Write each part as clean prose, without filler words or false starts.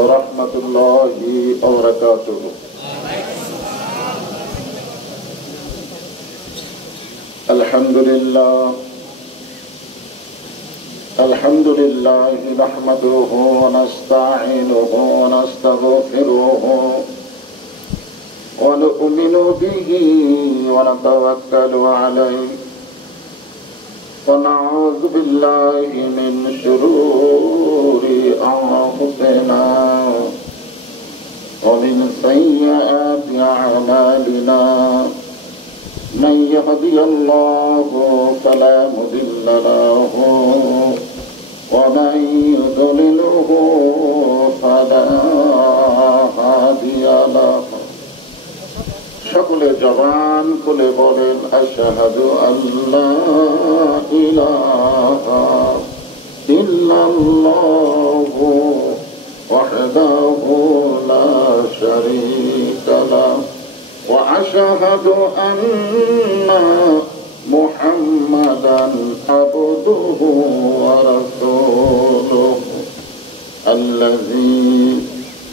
ورحمة الله وبركاته. الحمد لله نحمده ونستعينه ونستغفره ونؤمن به ونتوكل عليه ونعوذ بالله من شرور أنفسنا ومن سيئات أعمالنا من يهدي الله فلا مضل له ومن يضلله فلا هادي له সকলে জবান খুলে বলেন আশহাদু আল্লা ইলাহা ইল্লাল্লাহু ওয়াহদাহু লা শারীকা লাহু ওয়া আশহাদু আন্না মুহাম্মাদান আবদুহু ওয়া রাসূলুহু আল্লাযী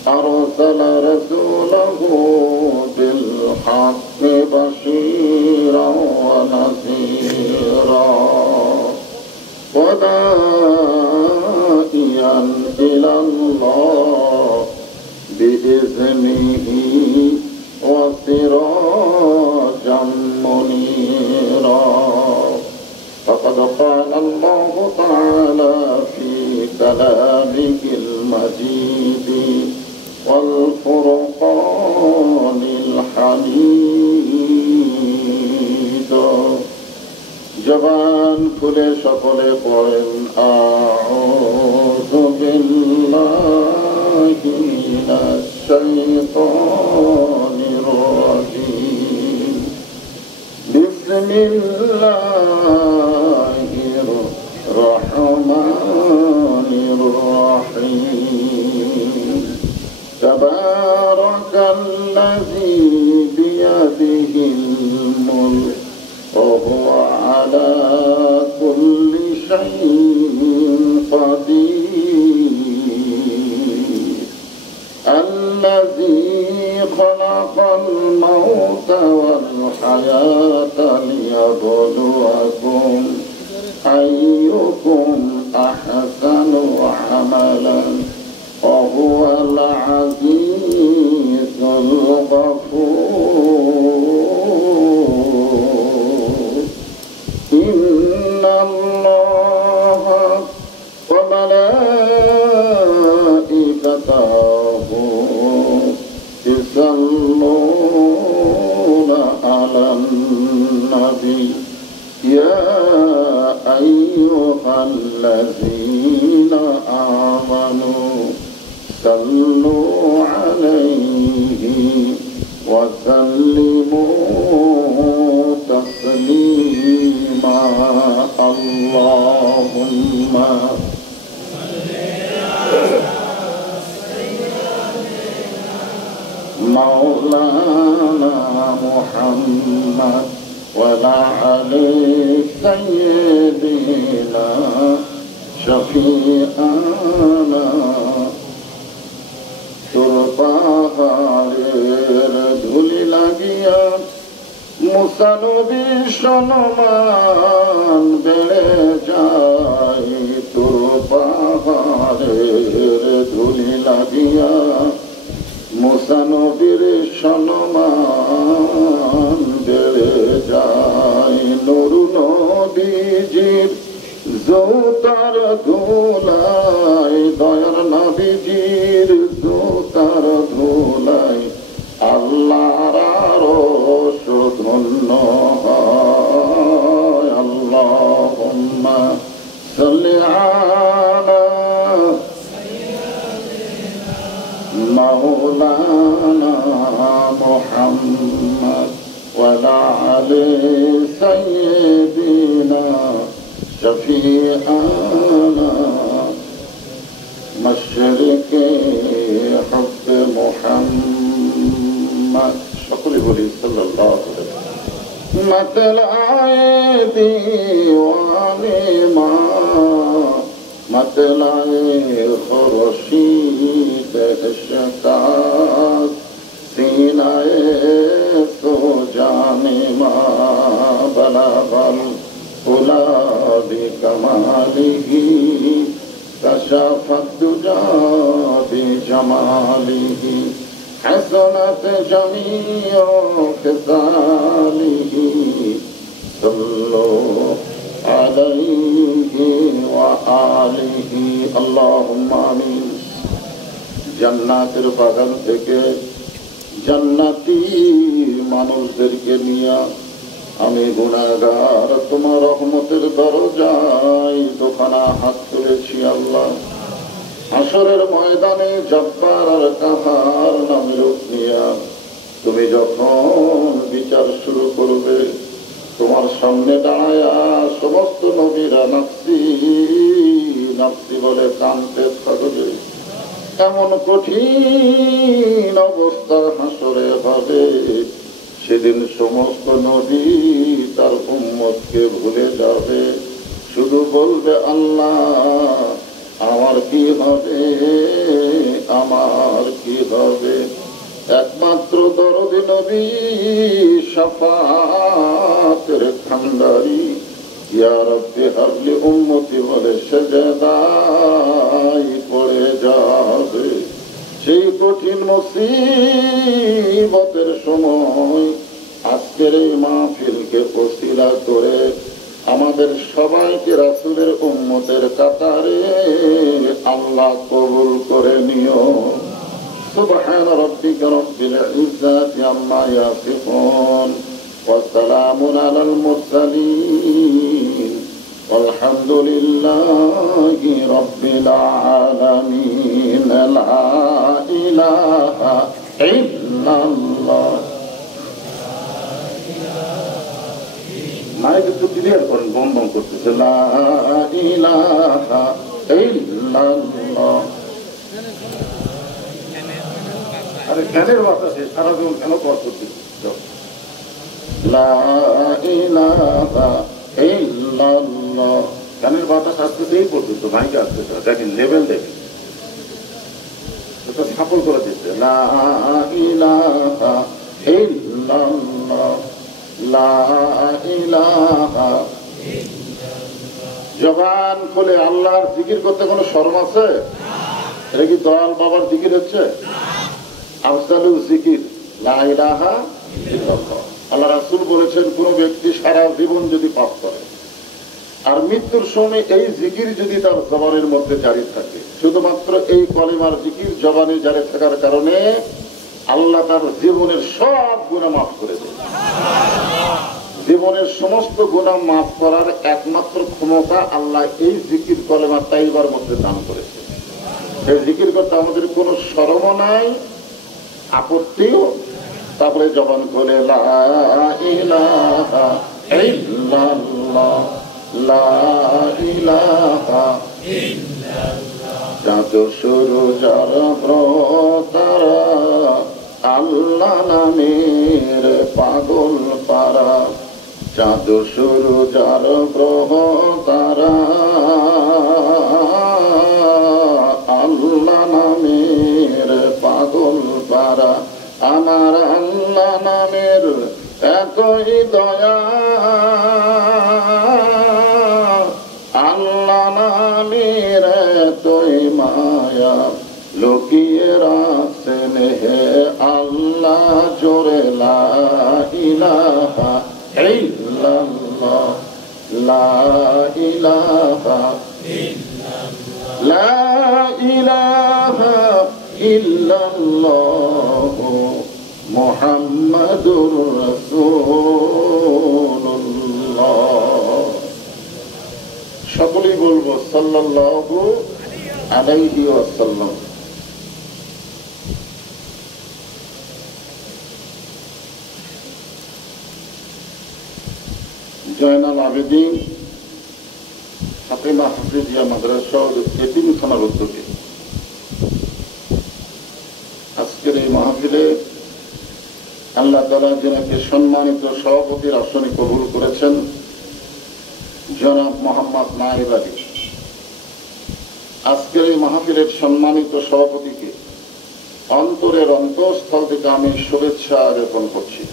أرسل رسوله بالحق بشيرا ونذيرا وداعيا إلى الله بإذنه وسراجا منيرا فقد قال الله تعالى في كلامه المجيد والفرقان الحميد জবান খুলে সকলে পড়েন আউযু বিল্লাহি মিনাশ শাইতানির রাজীম বিসমিল্লাহির রহমানির রহিম تبارك الذي بيده الملك وهو على كل شيء قدير الذي خلق الموت والحياة ليبلوكم أيكم أحسن عملا وهو العزيز الغفور إن الله وملائكته يصلون على النبي يا أيها الذين آمنوا صلوا عليه وسلموا تسليما اللهم مولانا محمد وعلى آله سيدنا شفيعنا পাহাড়ের ধুলি লাগিয়া মুসা নবীর সম্মান বেড়ে যায় তোর পাহাড়ের ধুলি লাগিয়া মুসা নবীর সম্মান বেড়ে যায় নুরু নবীজির জোতার ধুলাই দয়ার নবীজির জোতার ধুলাই আল্লাহর আরশ ধন্য হয় আল্লাহুম্মা সাল্লি আলা মাওলানা মুহাম্মদ ওয়া আলা আলি সাইয়্যিদিনা شفيعنا مشرق حب محمد شكرا لله صلى الله عليه وسلم مطلعے دیوانے ماں مطلعے خورشید इश्क़ात सीनाए तो जाने मा बलगल उला बिकमालिही कशफत दुजा बिजमालिही हसनत जमीउ ख़िसालिही सल्लो अलैहि व आलिहि अल्लाहुम्मा आमीन। জান্নাতের বাগান থেকে জান্নাতি মানুষদেরকে নিয়ে আমি গুনাহগার তোমার রহমতের দরজায় দোকানা হাত তুলেছি আল্লাহ। হাসরের ময়দানে জব্বার আর কাহার নামে রূপ নিয়ে তুমি যখন বিচার শুরু করবে, তোমার সামনে দাঁড়ায়া সমস্ত নবীরা নাফসি নাফসি বলে কাঁদতে থাকবে। এমন কঠিন অবস্থা হাসরে হবে, সেদিন সমস্ত নবী তার উম্মতকে ভুলে যাবে, শুধু বলবে আল্লাহ আমার কি হবে, আমার কি হবে। একমাত্র দরদি নবী শাফাতের খান্ডারি ইয়া রাব্বি হাবলি উম্মতি বলে সেজদায় পড়ে যাবে। সেই কঠিন মুসিবতের সময় আজকের এই মাহফিলকে ওসিলা করে আমাদের সবাইকে রাসূলের উম্মতের কাতারে আল্লাহ কবুল করে নিও। সুবহান রাব্বিকা রাব্বিল ইজ্জাতি আম্মা ইয়াসিফুন ওয়া সালামুন আলাল মুরসালিন ওয়ালহামদুলিল্লাহি রাব্বিল আলামিন। লা ইলাহা ইল্লাল্লাহ। মাইক একটু ক্লিয়ার করেন, বম বম করতেছে। লা ইলাহা ইল্লাল্লাহ। আরে জ্ঞানের বাতাসে সারা জীবন কেন পর করতেছে? লা ইলাহা ইল্লাল্লাহ। জ্ঞানের বাতাস আসতেছেই পর্যন্ত মাইকে আসতেছে। দেখেন লেভেল দেখেন, এটা সাফল করে দিচ্ছে। লা ইলাহা ইল্লাল্লাহ, লা ইলাহা। জবান খুলে আল্লাহর জিকির করতে কোনো শরম আছে? এটা কি দয়াল বাবার জিকির হচ্ছে? আফজালুল জিকির লা ইলাহা ইল্লাল্লাহ। আল্লাহ রাসূল বলেছেন, কোন ব্যক্তি সারা জীবন যদি পাপ করে আর মৃত্যুর সময় এই জিকির যদি তার জবানের মধ্যে জারি থাকে, শুধুমাত্র এই কলিমার জিকির জবানে জারি থাকার কারণে আল্লাহ তার জীবনের সব গুনাহ মাফ করে দেন। জীবনের সমস্ত গুনাহ মাফ করার একমাত্র ক্ষমতা আল্লাহ এই জিকির কলিমা তাইবার মধ্যে দান করেছে। এই জিকির করতে আমাদের কোনো শরমও নাই, আপত্তিও। তারপরে জবান খুলে লা ইলাহা ইল্লাল্লাহ, লা ইলাহা ইল্লাল্লাহ। যত শুরু যার তারা আল্লাহ নামের পাগল পারা, চাঁদ শুরু যার গ্রহ তারা আল্লাহ নামের পাগল পারা। আমার আল্লাহ নামের এতই দয়া, আল্লাহ নামের এতই মায়া, লুকিয়ে রাখছেন হে আল্লাহ জোরে লা ইলাহা ইল্লাল্লাহ, লা ইলাহা ইল্লাল্লাহ, লা ইলাহা ইল্লাল্লাহ মুহাম্মাদুর রাসূলুল্লাহ। সকলেই বলবো সাল্লাল্লাহু আলাইহি ওয়াসাল্লাম। জয়নাল আবেদিন ফাতেমা হাফিজিয়া মাদ্রাসা এতিমখানার উদ্যোগে আজকের এই মাহফিলে আল্লাহ তাআলা যিনাকে সম্মানিত সভাপতির আসনে কবুল করেছেন, জনাব মোহাম্মদ নায়েব আলী। আজকের এই মাহফিলের সম্মানিত সভাপতিকে অন্তরের অন্তঃস্থল থেকে আমি শুভেচ্ছা জ্ঞাপন করছি।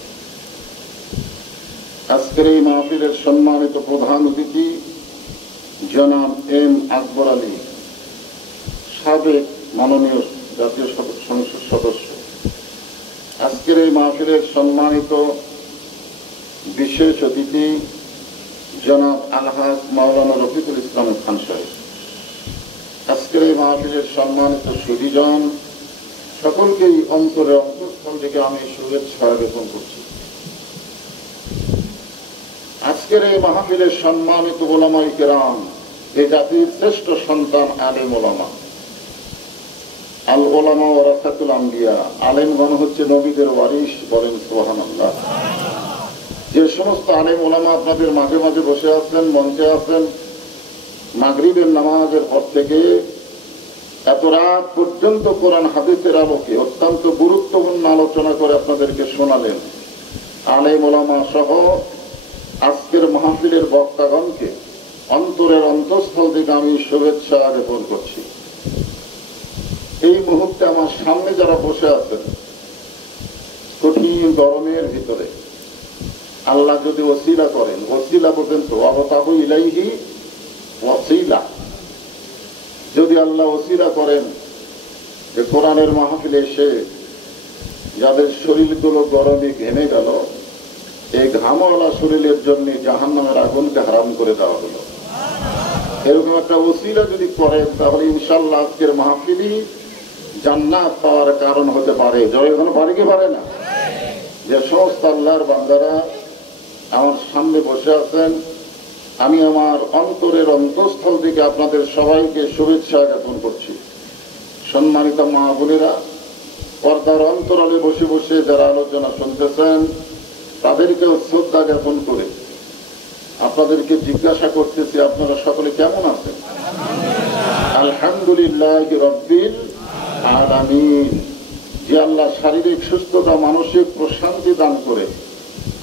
আজকের এই মাহফিলের সম্মানিত প্রধান অতিথি জনাব এম আকবর আলী, সাবেক মাননীয় জাতীয় সংসদ সদস্য। আজকের এই মাহফিলের সম্মানিত বিশেষ অতিথি জনাব আলহাজ মাওলানা রফিকুল ইসলাম খান সাহেব। আজকের এই মাহফিলের সম্মানিত সুধীজন, সকলকেই অন্তরের অন্তঃস্থল থেকে আমি শুভেচ্ছা জ্ঞাপন করছি। আজকের এই মাহফিলের সম্মানিত ওলামায়ে কেরাম, এই জাতির শ্রেষ্ঠ সন্তান আলেম ওলামা। আল ওলামা ওয়ারাসাতুল আম্বিয়া, আলেমগণ হচ্ছে নবীদের ওয়ারিস, বলেন সুবহানাল্লাহ। যে সমস্ত আলেম ওলামা আপনাদের মাঝে মাঝে বসে আছেন, মঞ্চে আছেন, মাগরিবের নামাজের পর থেকে এত রাত পর্যন্ত কোরআন হাদিসের আলোকে অত্যন্ত গুরুত্বপূর্ণ আলোচনা করে আপনাদেরকে শোনালেন, আলেম ওলামা সহ আজকের মাহফিলের বক্তাগণকে অন্তরের অন্তঃস্থল থেকে আমি শুভেচ্ছা জ্ঞাপন করছি। এই মুহূর্তে আমার সামনে যারা বসে আছেন, কঠিন গরমের ভিতরে আল্লাহ যদি ওসিলা করেন, ওসিলা বলতেন তো আবতাবু ইলাইহি ওসিলা, যদি আল্লাহ ওসিলা করেন যে কোরআনের মাহফিলে এসে যাদের শরীরগুলো গরমে ঘেমে গেল, এই ঘামওয়ালা শরীরের জন্য জাহান্নামের আগুনকে হারাম করে দেওয়া হলো, এরকম একটা ওসিলা যদি করেন, তাহলে ইনশাআল্লাহ আজকের মাহফিলই জান্নাত পাওয়ার কারণ হতে পারে। জয় এখনো পারে কি পারে না? যে সমস্ত আল্লাহর বান্দারা আমার সামনে বসে আছেন, আমি আমার অন্তরের অন্তঃস্থল থেকে আপনাদের সবাইকে শুভেচ্ছা জ্ঞাপন করছি। সম্মানিত মা বোনেরা, পর্দার অন্তরালে বসে বসে যারা আলোচনা শুনতেছেন, তাদেরকেও শ্রদ্ধা জ্ঞাপন করে আপনাদেরকে জিজ্ঞাসা করতেছি, আপনারা সকলে কেমন আছেন? আলহামদুলিল্লাহ রাব্বিল আলামিন। যে আল্লাহ শারীরিক সুস্থতা, মানসিক প্রশান্তি দান করে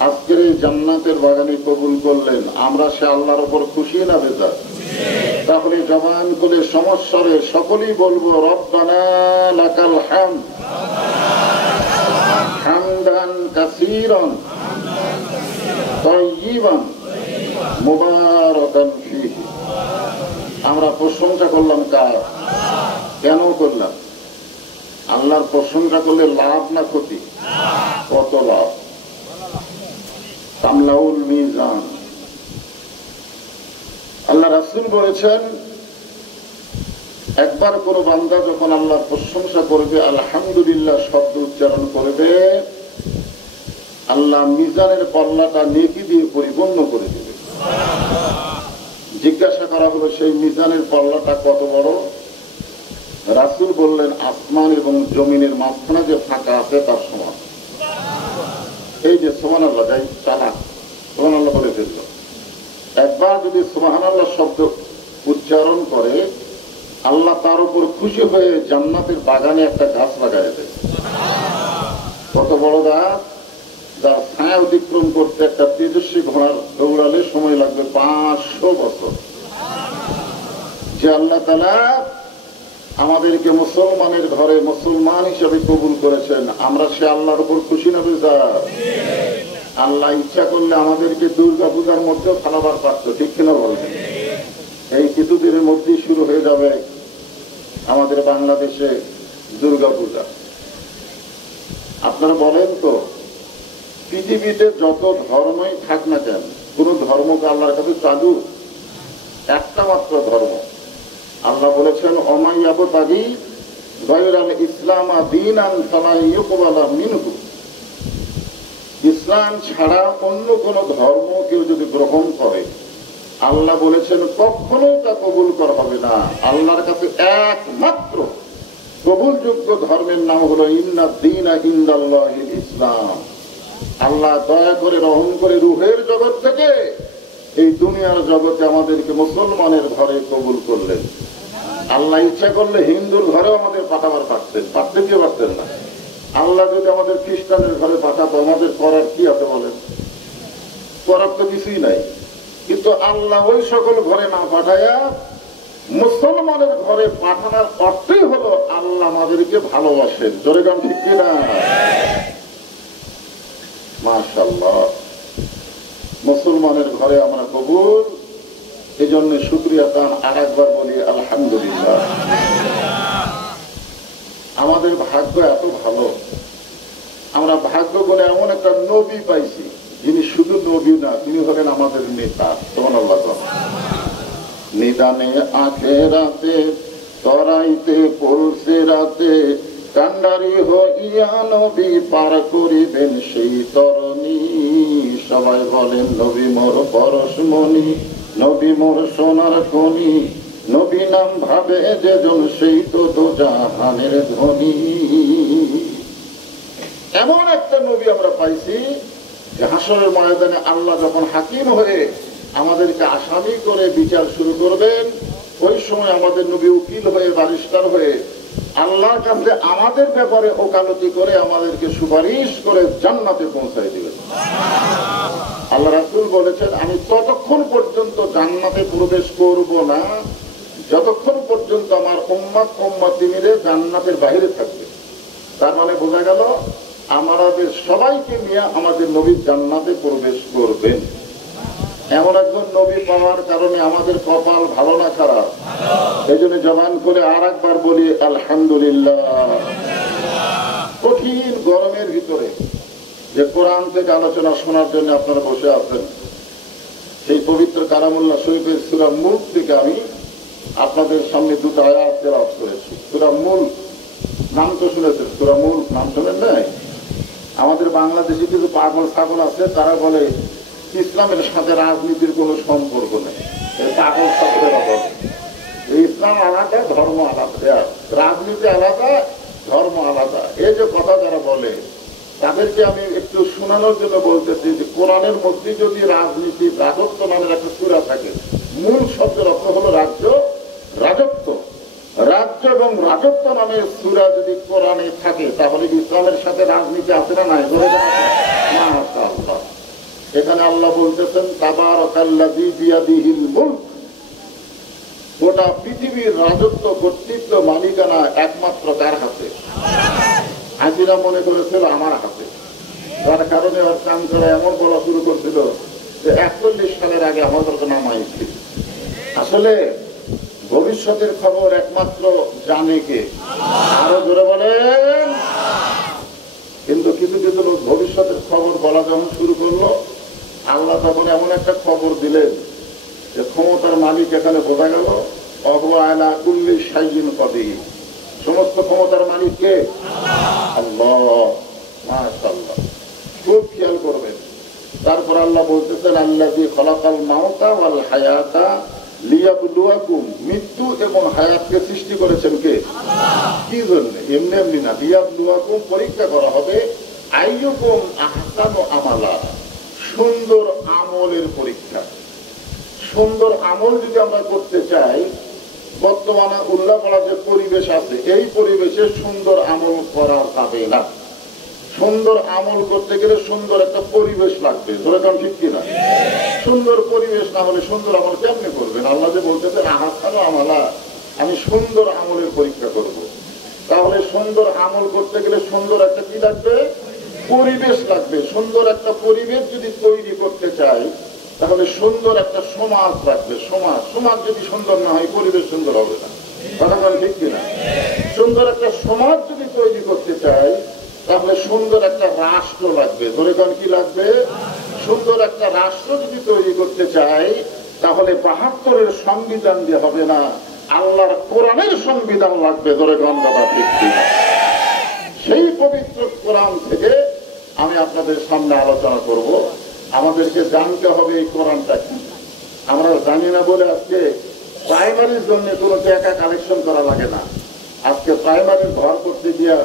আজকের এই জান্নাতের বাগানে কবুল করলেন, আমরা সে আল্লাহর উপর খুশি না বেজার? তাহলে জবান খুলে সমস্যারে সকলেই বলবো, রব্বানা লাকাল হামদ হামদান কাসীরান তাইয়িবান মুবারাকান ফীহি। আমরা প্রশংসা করলাম কার? কেন করলাম? আল্লাহর প্রশংসা করলে লাভ না ক্ষতি? কত লাভ! তামলাউল মিজান। আল্লাহ রাসূল বলেছেন, একবার কোন বান্দা যখন আল্লাহর প্রশংসা করবে, আলহামদুলিল্লাহ শব্দ উচ্চারণ করবে, আল্লাহ মিজানের পাল্লাটা নেকি দিয়ে পরিপূর্ণ করে দেবে। জিজ্ঞাসা করা হলো, সেই মিজানের পাল্লাটা কত বড়? রাসূল বললেন, আসমান এবং জমিনের মাঝখানে যে ফাঁকা আছে তার সমান। এই যে সুবহানাল্লাহ, যাই চালাক সুবহানাল্লাহ বলে ফেলল। একবার যদি সুবহানাল্লাহ শব্দ উচ্চারণ করে, আল্লাহ তার উপর খুশি হয়ে জান্নাতের বাগানে একটা গাছ লাগাই দেয়। কত বড় গাছ! যার ছায়া অতিক্রম করতে একটা তেজস্বী ঘোড়ার দৌড়ালে সময় লাগবে 500 বছর। যে আল্লাহ তাআলা আমাদেরকে মুসলমানের ঘরে মুসলমান হিসেবে কবুল করেছেন, আমরা সে আল্লাহর উপর খুশি না বেজার? আল্লাহ ইচ্ছা করলে আমাদেরকে দুর্গা পূজার মধ্যেও খালাবার পারত, ঠিক কিনা বলবেন? এই কিছুদিনের মধ্যেই শুরু হয়ে যাবে আমাদের বাংলাদেশে দুর্গা পূজা। আপনারা বলেন তো, পৃথিবীতে যত ধর্মই থাক না কেন, কোন ধর্মকে আল্লাহর কাছে চালু? একটা মাত্র ধর্ম। আল্লাহ বলেছেন, অমাইয়াবতাগি গায়রাল ইসলাম দীনান ফালা ইউকবালা মিনহু। ইসলাম ছাড়া অন্য কোন ধর্ম কেউ যদি গ্রহণ করে, আল্লাহ বলেছেন কখনোই তা কবুল করা হবে না। আল্লাহর কাছে একমাত্র কবুলযোগ্য ধর্মের নাম হলো ইন্নাদ দীনা ইনদাল্লাহিল ইসলাম। আল্লাহ দয়া করে রহম করে রুহের জগৎ থেকে এই দুনিয়ার জগতে আমাদেরকে মুসলমানের ঘরে কবুল করলেন। আল্লাহ ইচ্ছা করলে হিন্দুর ঘরেও আমাদের পাঠাবার পারতেন, পারতেন কি পারতেন না? আল্লাহ যদি আমাদের খ্রিস্টানের ঘরে পাঠাতো, আমাদের করার কি আছে বলেন? করার তো কিছুই নাই। কিন্তু আল্লাহ ওই সকল ঘরে না পাঠাইয়া মুসলমানের ঘরে পাঠানোর অর্থই হলো আল্লাহ আমাদেরকে ভালোবাসেন। জোরে গান ঠিক কিনা? মাশাআল্লাহ, মুসলমানের ঘরে আমরা কবুল, এই জন্য শুকরিয়া দান আর একবার বলি আলহামদুলিল্লাহ। আমাদের ভাগ্য এত ভালো, আমরা ভাগ্য করে এমন একটা নবী পাইছি যিনি শুধু নবী না, তিনি হলেন আমাদের নেতা। সুবহানাল্লাহ। নিদানে আখেরাতে তরাইতে পড়ছে রাতে, কান্ডারি হইয়া নবী পার করিবেন সেই তরণী। সবাই বলেন নবী মোর পরশমণি, নবী মোর সোনার খনি, নবী নাম ভাবে যেজন সেই তো দোজাহানের ধনী। এমন একটা নবী আমরা পাইছি যে হাসরের ময়দানে আল্লাহ যখন হাকিম হয়ে আমাদেরকে আসামি করে বিচার শুরু করবেন, ওই সময় আমাদের নবী উকিল হয়ে বারিস্টার হয়ে আল্লাহর কাছে আমাদের ব্যাপারে ওকালতি করে আমাদেরকে সুপারিশ করে জান্নাতে পৌঁছায় দিবেন। আল্লাহ রাসূল বলেছেন, আমি ততক্ষণ পর্যন্ত জান্নাতে প্রবেশ করব না যতক্ষণ পর্যন্ত আমার উম্মত উম্মতিনীরা জান্নাতের বাইরে থাকবে। তার মানে বোঝা গেল আমাদের সবাইকে নিয়ে আমাদের নবী জান্নাতে প্রবেশ করবেন। এমন একজন নবী পাওয়ার কারণে আমাদের কপাল ভালো না খারাপ? এই জন্য জবান করে আর একবার বলি আলহামদুলিল্লাহ। কঠিন গরমের ভিতরে যে কোরআন থেকে আলোচনা শোনার জন্য আপনারা বসে আছেন, সেই পবিত্র কালামুল্লাহ শরীফের সূরা মুলক থেকে আমি আপনাদের সামনে দুটো আয়াত তেলাওয়াত করেছি। সূরা মুলক নাম তো শুনেছেন? সূরা মুলক নাম শোনেন নাই? আমাদের বাংলাদেশে কিছু পাগল ছাগল আছে, তারা বলে ইসলামের সাথে রাজনীতির কোনো সম্পর্ক নেই। পাগল ছাগলের অভাব। ইসলাম আলাদা, ধর্ম আলাদা, রাজনীতি আলাদা, ধর্ম আলাদা, এই যে কথা যারা বলে তাদেরকে আমি একটু শোনানোর জন্য বলতেছি যে কোরআনের মধ্যে যদি রাজনীতি রাজত্ব নামের একটা সূরা থাকে, মূল শব্দের অর্থ হলো রাজ্য, রাজত্ব। রাজ্য এবং রাজত্ব নামের সূরা যদি কোরআনে থাকে তাহলে ইসলামের সাথে রাজনীতি আছে না নাই? মাশাআল্লাহ। এখানে আল্লাহ বলতেছেন তাবারাকাল্লাযী বিয়াদিহিল মুলক, গোটা পৃথিবীর রাজত্ব, কর্তৃত্ব, মালিকানা একমাত্র কার হাতে? হাজিরা মনে করেছিল আমার হাতে, যার কারণে ওর কান করে এমন বলা শুরু করছিল যে 41 সালের আগে আমাদেরকে নামাইছিল। আসলে ভবিষ্যতের খবর একমাত্র জানে কে? আরো জোরে বলেন। কিন্তু কিছু কিছু লোক ভবিষ্যতের খবর বলা যখন শুরু করলো, আল্লাহ তখন এমন একটা খবর দিলেন যে ক্ষমতার মালিক এখানে বোঝা গেল অহুয়া আলা কুল্লি শাইইন কাদির। সমস্ত ক্ষমতার মালিক কে? আল্লাহ। মাশাআল্লাহ, খুব খেয়াল করবেন। তারপর আল্লাহ বলতেছেন আল্লাযী খালাকাল মাউতা ওয়াল হায়াতা লিয়াবলুয়াকুম, মৃত্যু এবং হায়াতকে সৃষ্টি করেছেন কে? কি জন্য? এমনি এমনি না। লিয়াবলুয়াকুম, পরীক্ষা করা হবে। আইয়ুকুম আহসানু আমালা, সুন্দর আমলের পরীক্ষা। সুন্দর আমল যদি আমরা করতে চাই, বর্তমানে উল্লাপাড়া যে পরিবেশ আছে, এই পরিবেশে সুন্দর আমল করা যাবে না। সুন্দর আমল করতে গেলে সুন্দর একটা পরিবেশ লাগবে। যেরকম ঠিক কিনা? সুন্দর পরিবেশ না হলে সুন্দর আমল কেমনে করবেন? আল্লাহ যে বলতেছেন আহসানু আমালা, আমি সুন্দর আমলের পরীক্ষা করব। তাহলে সুন্দর আমল করতে গেলে সুন্দর একটা কি লাগবে? পরিবেশ লাগবে। সুন্দর একটা পরিবেশ যদি তৈরি করতে চাই তাহলে সুন্দর একটা সমাজ লাগবে। সমাজ যদি সুন্দর না হয় পরিবেশ সুন্দর হবে না। কথা ঠিক কিনা? সুন্দর একটা সমাজ যদি তৈরি করতে চাই তাহলে সুন্দর একটা রাষ্ট্র লাগবে। ধরে কোন কি লাগবে? সুন্দর একটা রাষ্ট্র যদি তৈরি করতে চাই তাহলে ৭২-এর সংবিধান দিয়ে হবে না, আল্লাহর কোরআনের সংবিধান লাগবে। ধরে কোন কথা ঠিক কিনা? সেই পবিত্র কোরআন থেকে আমি আপনাদের সামনে আলোচনা করব। আমাদেরকে জানতে হবে এই কোরআনটা কি। আমরা জানি না বলে আজকে প্রাইমারির জন্য কোনো টাকা কালেকশন করা লাগে না। আজকে প্রাইমারির ঘর করতে গিয়ে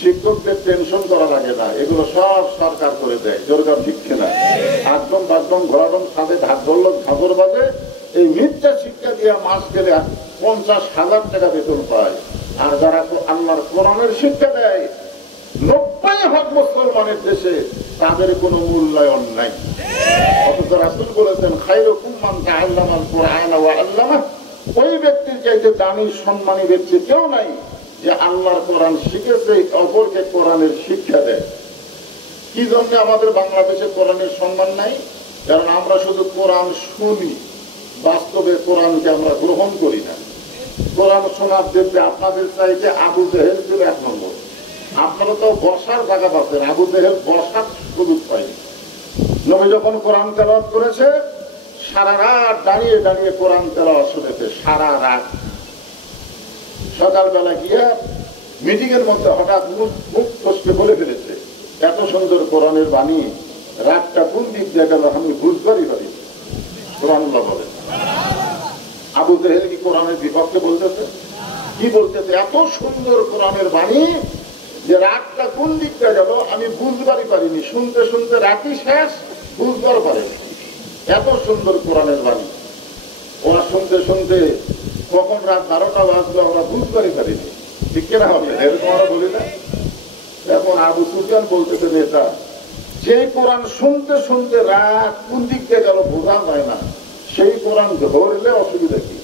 শিক্ষকদের টেনশন করা লাগে না। এগুলো সব সরকার করে দেয়। দরকার দিচ্ছে না। একদম বাদম ঘোরাদম সাথে ঢাক ধরল ঠাকুর বাজে, এই মিথ্যা শিক্ষা দিয়ে মাস গেলে 50,000 টাকা বেতন পায়। আর যারা আল্লাহর কোরআনের শিক্ষা দেয় 90% মুসলমানের দেশে তাদের কোনো মূল্যায়ন নাই। অথচ রাসূল বলেছেন খায়রুকুম মান তাআল্লামাল কুরআনা ওয়া আল্লামাহ, ওই ব্যক্তির চাইতে দামি সম্মানী ব্যক্তি কেউ নাই যে আল্লাহর কোরআন শিখেছে, অপরকে কোরআনের শিক্ষা দেয়। কি জন্য আমাদের বাংলাদেশে কোরআনের সম্মান নাই? কারণ আমরা শুধু কোরআন শুনি, বাস্তবে কোরআনকে আমরা গ্রহণ করি না। কোরআন শোনার দেখবে আপনাদের চাইতে আবু জেহেল ছিল 1 নম্বর। আপনারা তো বসার জায়গা পাচ্ছেন, আবু জেহেল বসার সুযোগ পায়নি। নবী যখন কোরআন তেলাওয়াত করেছে, সারা রাত দাঁড়িয়ে দাঁড়িয়ে কোরআন তেলাওয়াত শুনেছে, সারা রাত। সকালবেলা গিয়ে মিটিং এর মধ্যে হঠাৎ মুখ ফসকে বলে ফেলেছে, এত সুন্দর কোরআনের বাণী, রাতটা কোন দিক দিয়ে গেল আমি বুঝবারই পারি। সুবহানাল্লাহ বলেন। আবু জেহেল কি কোরআনের বিপক্ষে বলতেছে? কি বলতেছে? এত সুন্দর কোরআনের বাণী যে রাতটা কোন দিকটা গেল আমি বুঝবারই পারিনি, শুনতে শুনতে রাতই শেষ, বুঝবার পারেনি। এত সুন্দর কোরআনের বাণী। ওরা শুনতে শুনতে কখন রাত 12টা বাজলো আমরা বুঝবারই পারিনি। ঠিক কিনা হবে? এরকম আমরা বলি না? এখন আবু সুফিয়ান বলতেছে, নেতা যে কোরআন শুনতে শুনতে রাত কোন দিক দিয়ে গেল বোঝা যায় না, সেই কোরআন ধরলে অসুবিধা কি?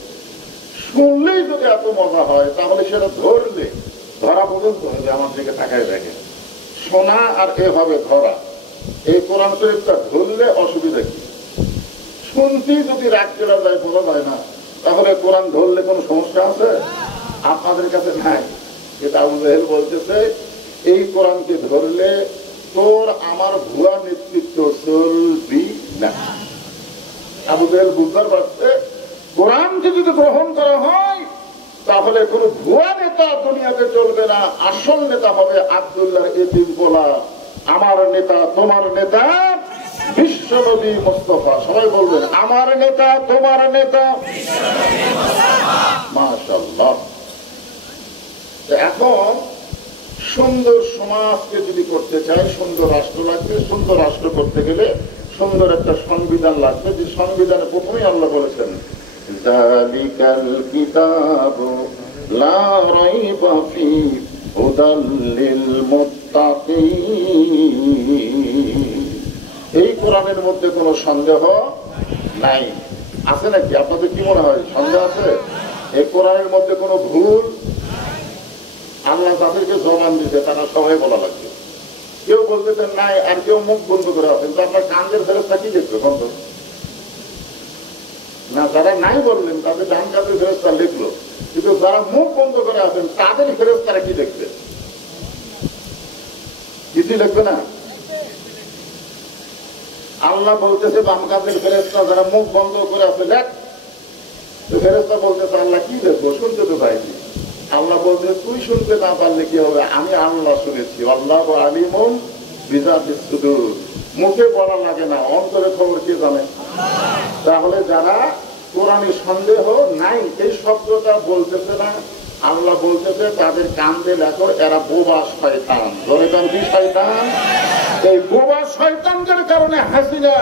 শুনলেই যদি এত মজা হয় তাহলে সেটা ধরলে, ধরা পর্যন্ত হলে আমার দিকে তাকায় দেখে, শোনা আর এভাবে ধরা, এই কোরআন শরীফটা ধরলে অসুবিধা কি? শুনতেই যদি রাত চলে যায়, বোঝা যায় না, তাহলে কোরআন ধরলে কোনো সমস্যা আছে? আপনাদের কাছে নাই। এটা আবু জেহেল বলতেছে, এই কোরআনকে ধরলে তোর আমার ভুয়া নেতৃত্ব চলবি না। আবু জেহেল বুঝতে পারছে কোরআনকে যদি গ্রহণ করা হয় তাহলে কোন ভুয়া নেতা দুনিয়াতে চলবে না, আসল নেতা হবে আব্দুল্লাহর এতিম পোলা, আমার নেতা তোমার নেতা বিশ্বনবী মুস্তাফা। সবাই বলবেন আমার নেতা তোমার নেতা। মাশাআল্লাহ। এখন সুন্দর সমাজকে যদি করতে চাই, সুন্দর রাষ্ট্র লাগবে। সুন্দর রাষ্ট্র করতে গেলে সুন্দর একটা সংবিধান লাগবে, যে সংবিধানে প্রথমেই আল্লাহ বলেছেন যালিকাল কিতাবু লা রাইবা ফীহি হুদাল লিল মুত্তাকিন। এই কোরআনের মধ্যে কোনো সন্দেহ নাই। আছে নাকি? আপনাদের কি মনে হয় সন্দেহ আছে? এই কোরআনের মধ্যে কোনো ভুল? আল্লাহ তাদেরকে জবান দিতে, তারা সবাই বলা লাগবে। কেউ বলতেছেন নাই, আর কেউ মুখ বন্ধ করে আছেন, তো আপনার কান্দের ফেরেশতা কি দেখবে? বন্ধ না, যারা নাই বললেন তাদের ডান কাঁধের ফেরেশতা লিখলো, কিন্তু যারা মুখ বন্ধ করে আছেন তাদের ফেরেশতারা কি দেখবে? কিছু লিখবে না। আল্লাহ বলতেছে বাম কাঁধের ফেরেশতা যারা মুখ বন্ধ করে আছে লেখ। ফেরেশতা বলতেছে আল্লাহ কি দেখবো, শুনতে তো পাইনি। আল্লাহ বলতে তুই শুনতে না পারলে কি হবে, আমি আল্লাহ শুনেছি। আল্লাহ আলিমুন বিযাতিস সুদূর। মুখে বলা লাগে না, অন্তরে খবর কে জানে? তাহলে যারা কোরআনে সন্দেহ নাই এই শব্দটা বলতেছে না, আল্লাহ বলতেছে তাদের কান্দে লেখো, এরা বোবা শয়তান। ধরে কান কি শয়তান? এই বোবা শয়তানদের কারণে হাসিনা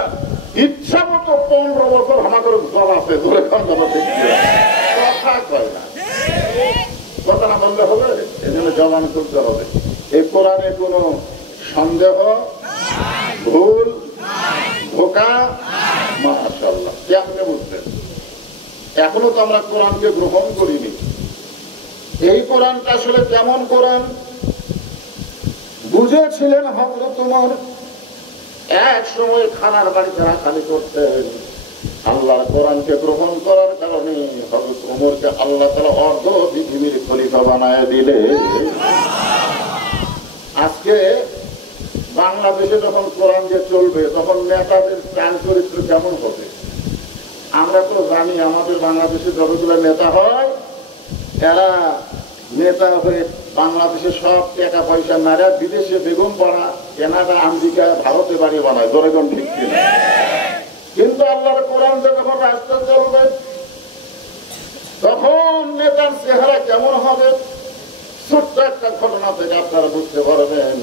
ইচ্ছা মতো 15 বছর আমাদের জল আছে। ধরে কান কথা কয় না, কথা না বললে হবে, এই জন্য জবান করতে হবে। এই কোরআনে কোন সন্দেহ, ভুল, ধোঁকা, মাশাআল্লাহ। কেমনে বুঝলেন? এখনো তো আমরা কোরআনকে গ্রহণ করিনি। এই কোরআনটা আসলে কেমন কোরআন বুঝেছিলেন হযরত ওমর। এক সময় খানার বাড়ি তারা খালি করতেন, আল্লাহর কোরআনকে গ্রহণ করার কারণে হযরত ওমরকে আল্লাহ তাআলা অর্ধ পৃথিবীর খলিফা বানায় দিলে। আজকে বাংলাদেশে যখন কোরআন যে চলবে তখন নেতাদের চাল চরিত্র কেমন হবে আমরা তো জানি। আমাদের বাংলাদেশে যতগুলো নেতা হয় এরা নেতা হয়ে বাংলাদেশে সব টাকা পয়সা নাড়া বিদেশে বেগম পাড়া, কানাডা, আমেরিকা, ভারতে বাড়ি বানায়। জনগণ ঠিক কিনা? কিন্তু আল্লাহর কোরআন যখন রাস্তা চলবে তখন নেতার চেহারা কেমন হবে? ছোট্ট একটা ঘটনা থেকে আপনারা বুঝতে পারবেন।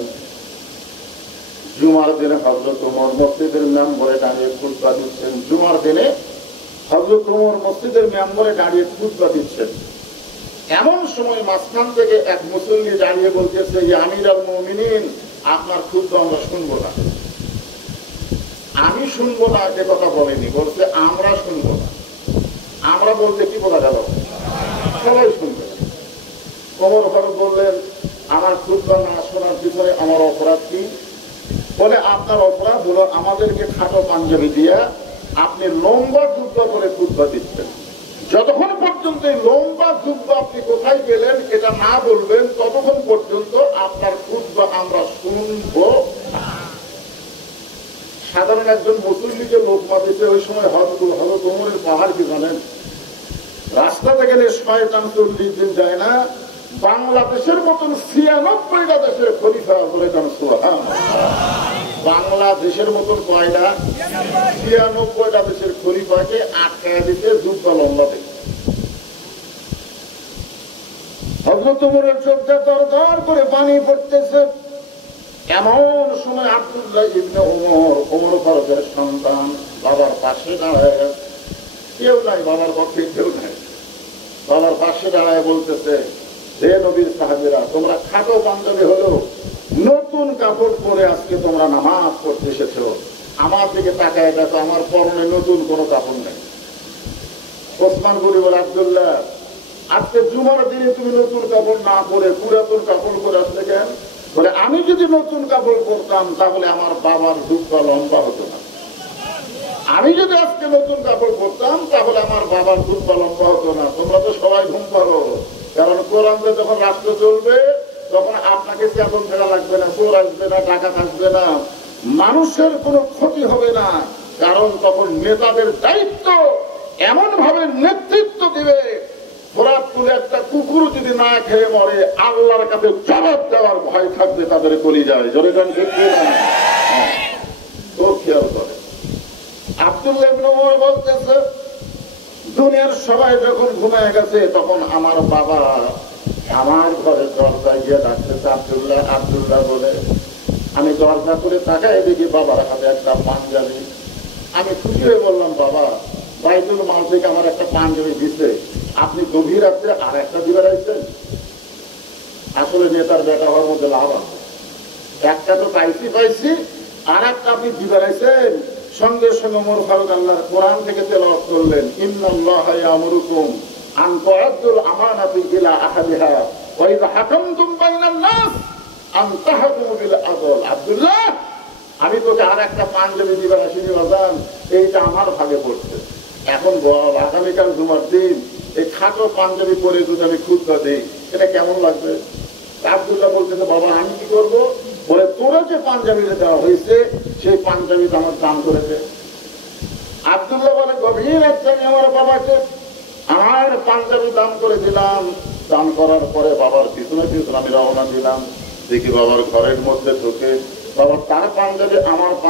জুমার দিনে হযরত ওমর মসজিদের মেম্বরে দাঁড়িয়ে খুতবা দিচ্ছেন। জুমার দিনে হযরত ওমর মসজিদের মেম্বরে দাঁড়িয়ে খুতবা দিচ্ছেন। এমন সময় মাঝখান থেকে এক মুসল্লি দাঁড়িয়ে বলতেছে, ইয়া আমিরুল মুমিনিন, আপনার খুতবা আমরা শুনবো না। আমি শুনবো না এ কথা বলেনি, বলছে আমরা শুনবো না। আমরা বলতে কি বোঝা গেল? সবাই শুনবে। ওমর ফারুক বললেন, আমার খুতবা না শোনার পিছনে আমার অপরাধ কি? বলে, আপনার অপরাধ হলো আমাদেরকে খাটো পাঞ্জাবি দিয়া আপনি লম্বা জুব্বা করে খুতবা দিচ্ছেন। যতক্ষণ পর্যন্ত এই লম্বা জুব্বা আপনি কোথায় গেলেন এটা না বলবেন, ততক্ষণ পর্যন্ত আপনার খুতবা আমরা শুনবো। সাধারণ একজন মুসল্লিকে লোক মাতিছে, ওই সময় হযরত ওমরের পাহাড় কি জানেন? রাস্তাতে গেলে শয়তান 40 দিন যায় না। বাংলাদেশের মতন 96টা দেশের খলিফা বলে যান সুবহানাল্লাহ। বাংলাদেশের মতন কয়টা? 96টা দেশের খলিফাকে আটকায় দিতে জুব্বা লম্বা থেকে। হযরত ওমরের চোখটা দরদর করে পানি পড়তেছে। এমন সময় আব্দুল্লাহ ইবনে ওমর ফারুকের সন্তান বাবার পাশে দাঁড়ায়, কেউ নাই বাবার পক্ষে, কেউ নাই, বাবার পাশে দাঁড়ায় বলতেছে, হে নবীর সাহাবীরা, তোমরা খাটো পাঞ্জাবি হলো নতুন কাপড় পরে আজকে তোমরা নামাজ পড়তে এসেছো, আমার দিকে তাকায় দেখো, আমার পরনে নতুন কোনো কাপড় নেই। ওসমান গনি বলে, আব্দুল্লাহ, আজকে জুমার দিনে তুমি নতুন কাপড় না পরে পুরাতন কাপড় পরে আসলে কেন? বলে, আমি যদি নতুন কাপড় পরতাম তাহলে আমার বাবার জুব্বা লম্বা হতো না। আমি যদি আজকে নতুন কাপড় পরতাম তাহলে আমার বাবার জুব্বা লম্বা হতো না। তোমরা তো সবাই ঘুম পারো, কারণ কোরআনে যখন রাষ্ট্র চলবে তখন আপনাকে চেতন ফেরা লাগবে না, চোর আসবে না, ডাকাত আসবে না, মানুষের কোনো ক্ষতি হবে না, কারণ তখন নেতাদের দায়িত্ব এমন ভাবে নেতৃত্ব দিবে, ফোরাত তুলে একটা কুকুর যদি না খেয়ে মরে আল্লাহর কাছে জবাব দেওয়ার ভয় থাকবে তাদের কলিজায়। জোরে গান দেখবে না, তো খেয়াল করে। আব্দুল্লাহ ইবনে ওমর বলতেছে, দুনিয়ার সবাই যখন ঘুমায় গেছে তখন আমার বাবা আমার ঘরের দরজায় গিয়ে ডাকতেছে, আব্দুল্লাহ আব্দুল্লাহ বলে। আমি দরজা করে তাকায় দেখি বাবার হাতে একটা পাঞ্জাবি। আমি খুশি হয়ে বললাম, বাবা, বাইতুল মাল থেকে আমার একটা পাঞ্জাবি দিচ্ছে, আপনি গভীর রাত্রে আর একটা দিবে রাখছেন। আসলে নেতার বেটা হওয়ার মধ্যে লাভ আছে, একটা তো পাইছি, আর একটা আপনি দিবে রাখছেন। সঙ্গে সঙ্গে ওমর ফারুক আল্লাহর কোরআন থেকে তেলাওয়াত করলেন, ইন্নাল্লাহা ইয়ামুরুকুম আন তুআদ্দুল আমানাতি ইলা আহলিহা ওয়া ইযা হাকামতুম বাইনান নাস আন তাহকুমু বিল আদল। আব্দুল্লাহ, আমি তোকে আর একটা পাঞ্জাবি দিবার আসিনি বাজান, এইটা আমার ভাগে পড়ছে। এখন বল, আগামীকাল জুমার দিন এই খাটো পাঞ্জাবি পরে যদি আমি খুতবা দিই এটা কেমন লাগবে? আব্দুল্লাহ বলতেছে, বাবা আমি কি করবো? বলে, তোরা যে পাঞ্জাবিটা দেওয়া হয়েছে সেই পাঞ্জাবিটা আমার দান করেছে। আব্দুল্লাহ বলে, গভীর রাত্রে আমি আমার বাবাকে আমার পাঞ্জাবি দান করে দিলাম। দান করার পরে বাবার পিছনে পিছনে আমি রওনা দিলাম। দেখি বাবার ঘরের মধ্যে ঢুকে বাবা তার পাঞ্জাবি আমার